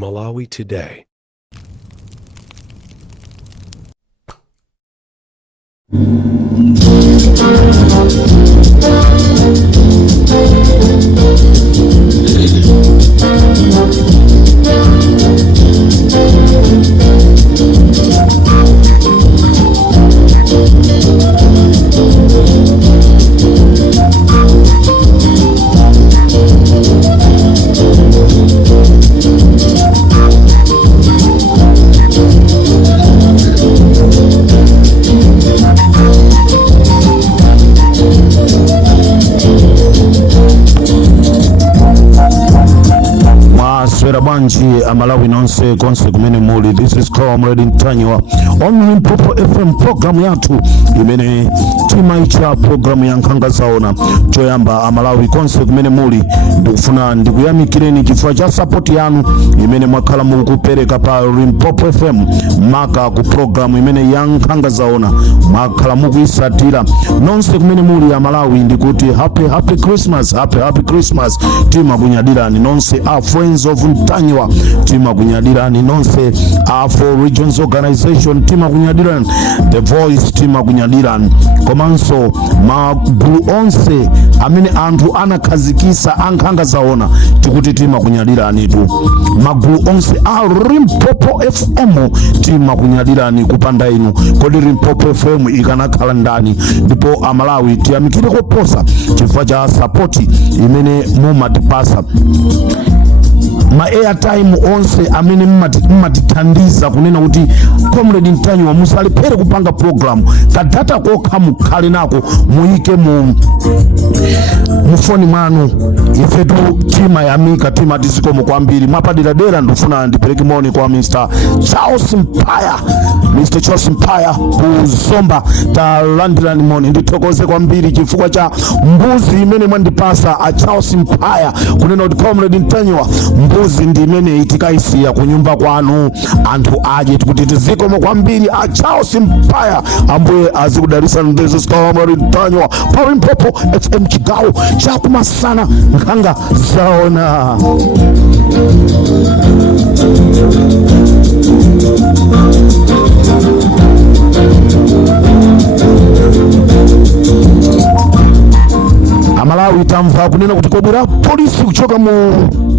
Malawi Today. Banji Malawi nonse konse kumene muli. This is Comrade Ntanywa on Limpopo FM program yathu imene timaicha program ya nkhanga zaona choyamba Malawi konse kumene muli. Ndikufuna ndikuyamikireni chifukwa cha support yanu imene mwakhala mukupereka pa Limpopo FM maka ku program imene ya nkhanga zaona mwakhala mukuyisatira nonse kumene muli ya Malawi. Ndikuti happy Christmas, happy Christmas. Timakunyadirani nonse a friends of Ntanywa, timakunyadirani nonse for regions organization, timakunyadirani the voice, timakunyadirani komanso magulu onse amene anthu anakhazikisa ankhanga zaona tikuti timakunyadirani tu. Magulu onse a Limpopo FM timakunyadirani kupanda inu. Kodi Limpopo FM ikanakhala ndani? Ndipo Amalawi tiyamikire koposa chifukwa cha support imene mumatipasa. Ma airtime onse amene mmatithandiza kunena kuti Comrade Ntanywa musalephere kupanga program kadata kokha mukhale nako muyike mu foni mwanu. Ifetu timayamika timati zikomo kwambiri mwapadera ndifuna ndipereke moni kwa Mr. Charles Mpaya kuzomba talandirani moni. Ndithokoze kwambiri chifukwa cha mbuzi imene mwandipasa a Charles Mpaya kunena kuti Comrade Ntanywa mbuzi ndi imene itikaisiya kunyumba kwanu anthu aje tikuti tizikomo kwambiri a Charles Mpaya. Ambuye azikudalisa ndezo Comrade Ntanywa pa Limpopo FM chigawo chakumasana nkhanga zaona. Amalawi tamva kunena kuti kobwera polisi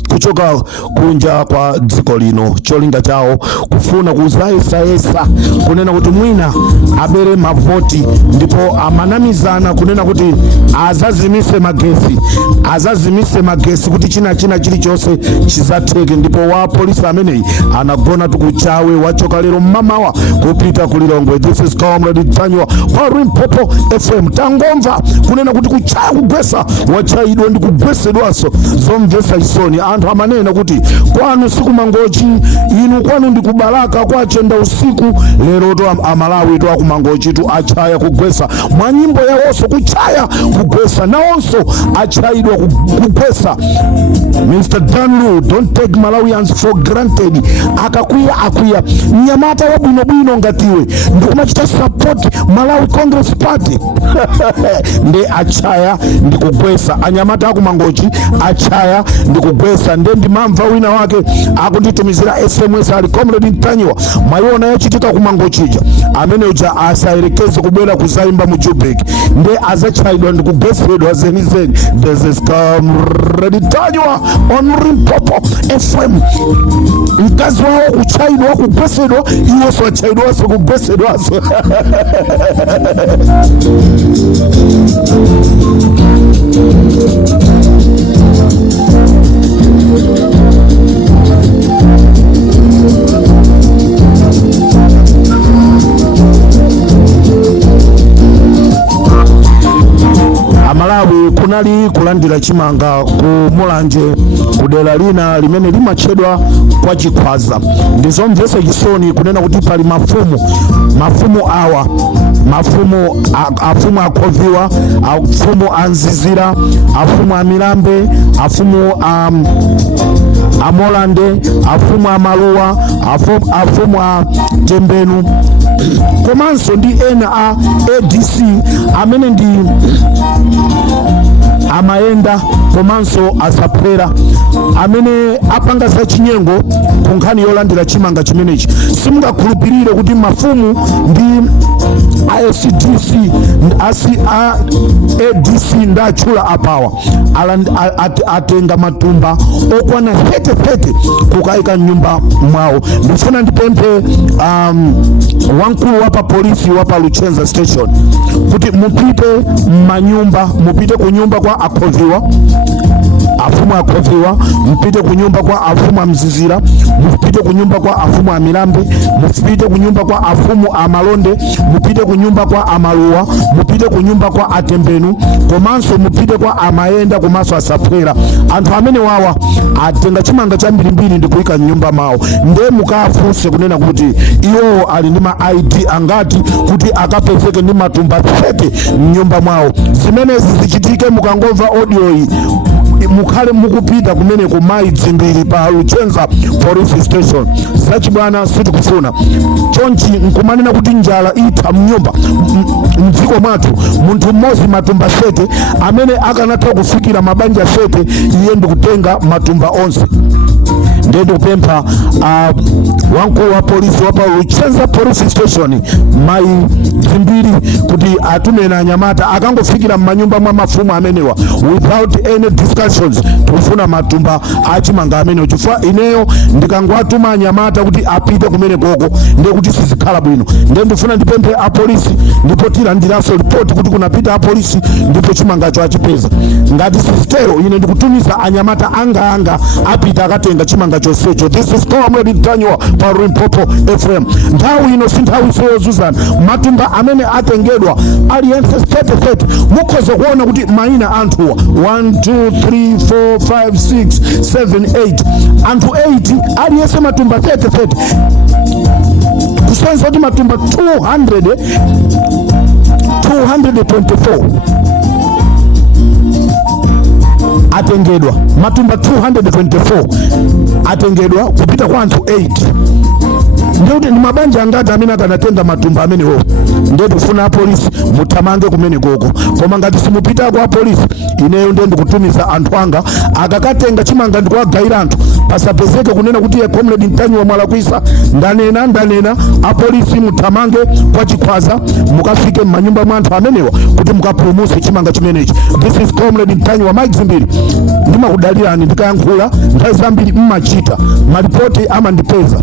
kuchoka kunja kwa dziko lino. Cholinga chawo kufuna kuzayesa kunena kuti mwina abere mavoti, ndipo amanamizana kunena kuti azazimise magesi kuti china chilichonse chizatheke. Ndipo wa polisi ameneyi anagona tukuchawe wachoka lero mmamawa kupita kulilongwe. This is Comrade Ntanywa pa Limpopo FM. Tangomva kunena kuti kuchaya kugwesa wachayidwa ndi kugwesedwaso zomvesa isoni. Anthu amanena kuti kwanu siku mangochi, inu kwanu ndi kubalaka kwachenda usiku. Lero to Amalawi to akumangochi tu achaya kugwesa mwa nyimbo yawonso kuchaya kugwesa nawonso achayidwa kugwesa. Mr. Danlu, don't take Malawians for granted. Akakwiya nyamata wabwinobwino ngatiwe ndikumachita support Malawi Congress Party nde achaya ndikugwesa. Anyamata akumangochi achaya ndikugwesa. Nde ndimamva wina wake akunditumizira SMS ali Comrade Ntanywa mayona yachitika kumangochija amene uja asayerekeze kubwera kuzaimba mu Joburg nde azachayidwa ndikugwesedwa zenizeni. This is Comrade Ntanywa on Limpopo FM. Mkazi wao kuchayidwa kugwesedwa, iwoso wachayidwaso kugwesedwaso. Amalawi kunali kulandira chimanga ku Mulanje kudera lina limene limachedwa kwa Chikhwaza. Ndizomvesa chisoni kunena kuti pali mafumu awa, afumu akhoviwa, afumu anzizira, afumu amilambe, afumu amolande, afumu amaluwa, afumu a tembenu komanso ndi ena a ADC amene ndi amayenda komanso asaphera amene apanga za chinyengo ku nkhani yolandira chimanga chimenechi. Simungakhulupirire kuti mafumu ndi ACDC ADC ndatchula apawa atenga matumba okwana 30 kukayika mnyumba mwawo. Ndifuna ndipemphe wamkulu wapa polisi wapa Luchenza station kuti mupite manyumba, mupite kunyumba kwa akhoviwa, afumu akhoviwa, mupite kunyumba kwa afumu amzizira, mupite kunyumba kwa afumu amilambe, mupite kunyumba kwa afumu amalonde, mupite kunyumba kwa amaluwa, mupite kunyumba kwa atembenu, komanso mupite kwa amayenda komanso asaphera. Anthu amene wawa atenga chimanga cha mbirimbiri ndi kuyika mnyumba mawo. Nde mukafunse kunena kuti iwo ali ndi ma ID angati kuti akapezeke ndi matumba 30 mnyumba mwawo. Zimenezi zichitike mukangomva audio iyi mukhale mukupita kumene ku Maidzimbiri pa Luchenza police station. Zachibwana sitikufuna chonchi nkumanena kuti njala itha mnyumba mdziko mwathu. Munthu mmodzi matumba 30 amene akanatha kufikira mabanja 30 iye ndikutenga matumba onse. Ndiye ndikupempha wamkulu wa polisi wapa Luchenza police station Maidzimbiri kuti atume na anyamata akangofikira mmanyumba mwa mafumu amenewa without any discussions. Tikufuna matumba achimanga amenewa chifukwa ineyo ndikangwatuma anyamata kuti apite kumene koko ndiye kuti sizikhala bwino. Ndiye ndifuna ndipemphe apolisi ndipo tilandiranso report kuti kunapita apolisi ndipo chimangacho achipeza. Ngati sistero ine ndikutumiza anyamata anga apita akatenga chimanga chonsecho. This is Comrade Ntanywa pa Limpopo FM. Nthawi ino si nthawi siyozuzana. Matumba amene atengedwa aliyense 30 mukhoza kuona kuti maina anthuwa 1 2 3 4 5 6 7 8 anthu 8 aliyense matumba 30 kusenza kuti matumba 224 atengedwa. Matumba 224 atengedwa kupita kwa anthu 8. Ndiye ndi mabanja angati amene akanatenga matumba amenewo. Ndiye tikufuna polisi mutamange kumene koko. Koma ngati simupita kwa polisi ineyo ndiye ndikutumiza anthu anga akakatenga chimanga ndikuwagayira anthu pasapezeke kunena kuti ye Comrade Ntanywa mwalakwisa. Ndanena apolisi mutamange kwa chikhwaza mukafike mmanyumba mwa anthu amenewa kuti mukapulumutse chimanga chimenechi. This is Comrade Ntanywa Maidzimbiri. Ndimakudalirani ndikayankhula nthawi zambiri mmachita malipoti amandipeza.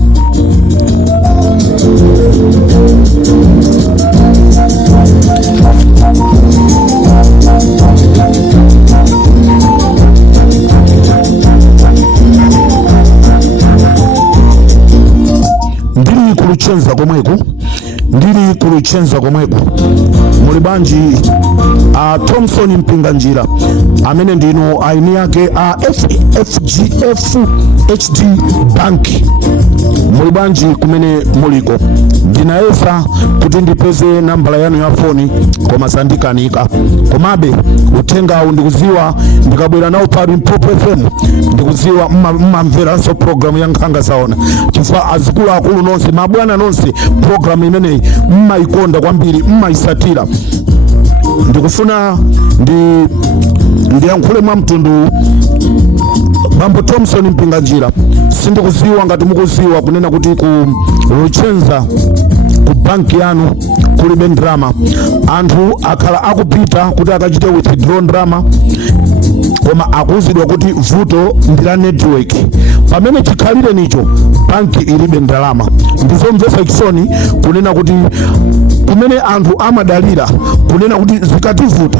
Ndili Luchenza komweko muli banji Thompson Mpinganjira amene ndino aini yake FGF HD Bank. Muli banji kumene muliko. Ndinayesa kuti ndipeze nambala yanu ya foni koma sandikanika. Komabe uthenga ndikuziwa ndikabwera nawo pa Limpopo FM ndikuziwa mmamveranso program ya Nkhanga Zaona chifukwa azikulu akulu nonse mabwana nonse program imeneyi mmaikonda kwambiri mmaisatira. Ndikufuna ndiyankhule mwa mtundu Bambo Thompson Mpinganjira. Sindikuziwa ngati mukuziwa kunena kuti ku Luchenza ku banki yanu kulibe ndrama. Anthu akhala akupita kuti akachite withdraw ndrama koma akuzidwa kuti vuto ndila network. Pamene chikhalire nicho banki ilibe ndalama. Ndizomvetsa chisoni kunena kuti kumene anthu amadalira kunena kuti zikativuta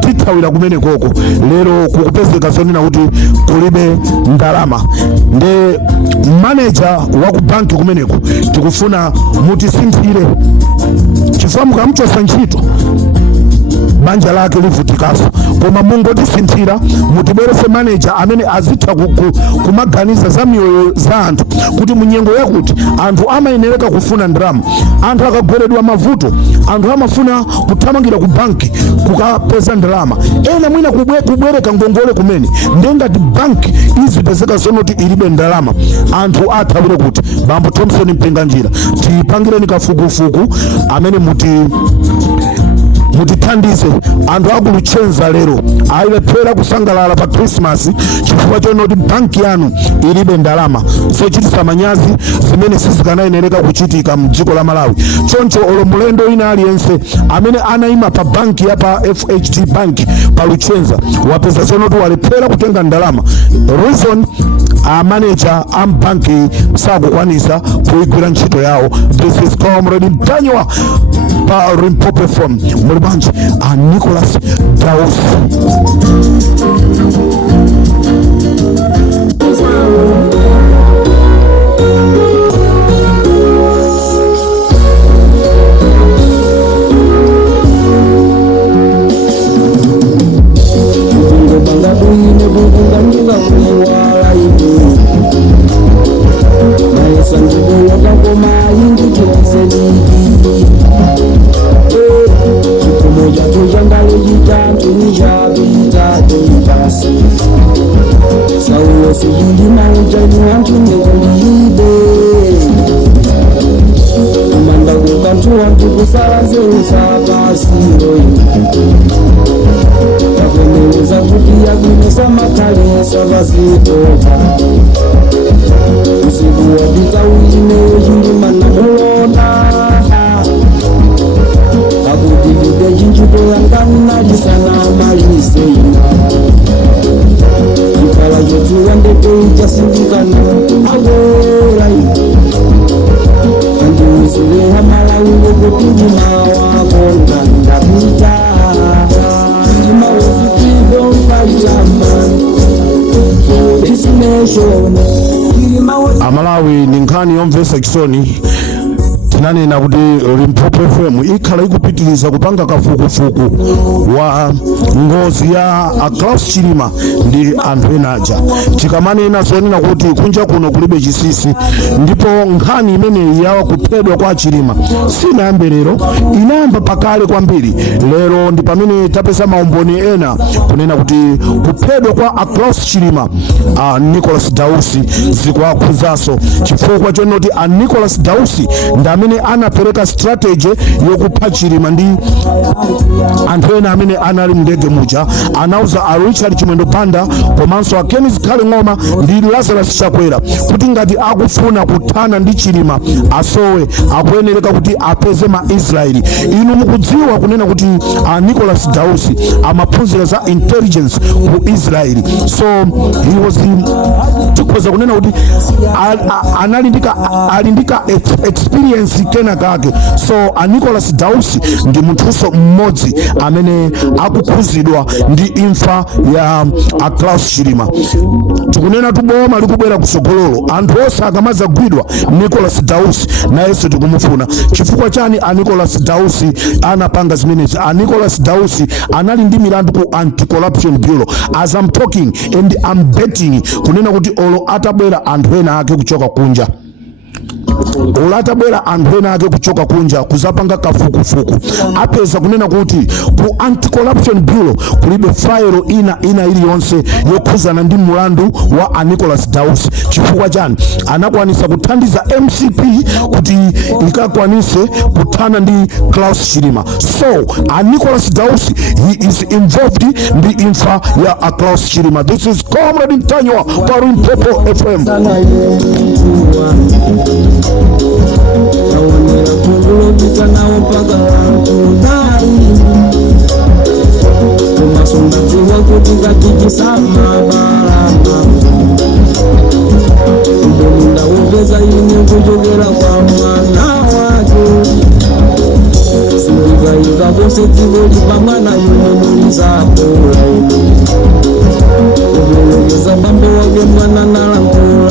tithawira kumene koko. Lero kukupezeka zonena kuti kulibe ndalama. Nde manager wa ku banki kumeneko tikufuna mutisinthire chifukwa mukamchosa ntchito banja lake livutikaso. Koma mungotisinthira mutibwerese manager amene azitha kumaganiza za miyoyo za anthu kuti munyengo yakuti anthu amayenereka kufuna ndrama. Anthu akagweredwa mavuto anthu amafuna kuthamangira ku banki kukapeza ndalama. Ena mwina kubwereka ngongole kumene. Ndengati banki izipezeka zonoti ilibe ndalama anthu athawire kuti. Bambo Thompson Mpinganjira tipangireni kafukufuku amene mutithandize. Anthu akuluchenza lero ayilephera kusangalala pa Christmas chifukwa chonoti banki yanu ilibe ndalama zochititsa manyazi zimene sizikanayenereka kuchitika mdziko la Malawi. Choncho olo mulendo ina aliyense amene anayima pa banki ya pa FHT Bank pa Luchenza wapeza zonoti walephera kutenga ndalama. Reason manager banki sakukwanisa kuigwira ntchito yawo. This is Comrade Mtanywa pa Limpopo FM. Mulibanji Nicholas Dausi. Amalawi ni nkhani yomvesa chisoni. Tinanena kuti Limpopo FM ikhala ikupitiliza kupanga kafukufuku wa ngozi ya Klaus Chilima ndi anthu enaja. Tikamanena zonena kuti kunja kuno kulibe chisisi, ndipo nkhani imene yawa kuphedwa kwa Chilima sinayambe lero, inayamba pakale kwambiri. Lero ndi pamene tapeza maumboni ena kunena kuti kuphedwa kwa Klaus Chilima Nicholas Dausi zikuakhuzaso chifukwa chonoti Nicholas Dausi ndamene anapereka strategy yokupha Chilima ndi anthu ena amene anali mndege muja. Anauza Richard Chimwendo Panda komanso Kenneth Kaling'oma ndi Lazarus Chakwera kuti ngati akufuna kuthana ndi Chilima asowe akuyenereka kuti apeze ma Israeli. Inu mukudziwa kunena kuti Nicholas Dausi amaphunzira za intelligence ku Israeli, so he was tikhoza kunena kuti alindika experience kena kake. So Nicholas Dausi ndi munthuso mmodzi amene akukhuzidwa ndi imfa ya Klaus Chilima. Tikunena tuboma likubwera kusogololo, anthu onse akamazagwidwa Nicholas Dausi nayenso tikumufuna. Chifukwa chani Nicholas Dausi anapanga zimenezi? Nicholas Dausi anali ndi milandu ku Anti-Corruption Bureau. As I'm talking and I'm betting kunena kuti olo atabwera anthu ena ake kuchoka kunja, ulatabwera anthu ena ake kuchoka kunja kuzapanga kafukufuku, apeza kunena kuti ku Anti-Corruption Bureau kulibe file ina iliyonse yokhuzana ndi mulandu wa Nicholas Dausi. Chifukwa chani? Anakwanisa kuthandiza MCP kuti ikakwanise kuthana ndi Klaus Chilima. So Nicholas Dausi, he is involved ndi imfa ya Klaus Chilima. This is Comrade Mtanywa pa Limpopo FM. Nawanera kungulo pita nao mpaka kudai Tumasunda tiwa kutika kikisama barama Mbonda uveza ini kujogera kwa mwana wake Sindiga ika vose tivoli pa mwana yune muliza kura Uvelekeza bambo wake mwana nalangura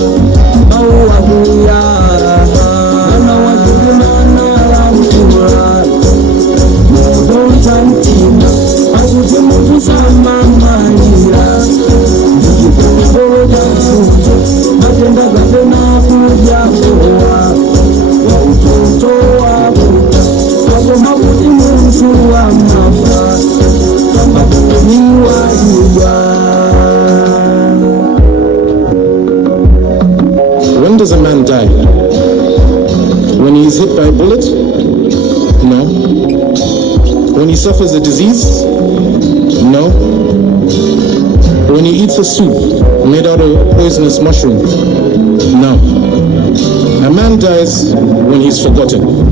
Bawa huya When does a man die? When he is hit by a bullet? No. When he suffers a disease? No. When he eats a soup made out of poisonous mushroom? No. A man dies when he's forgotten.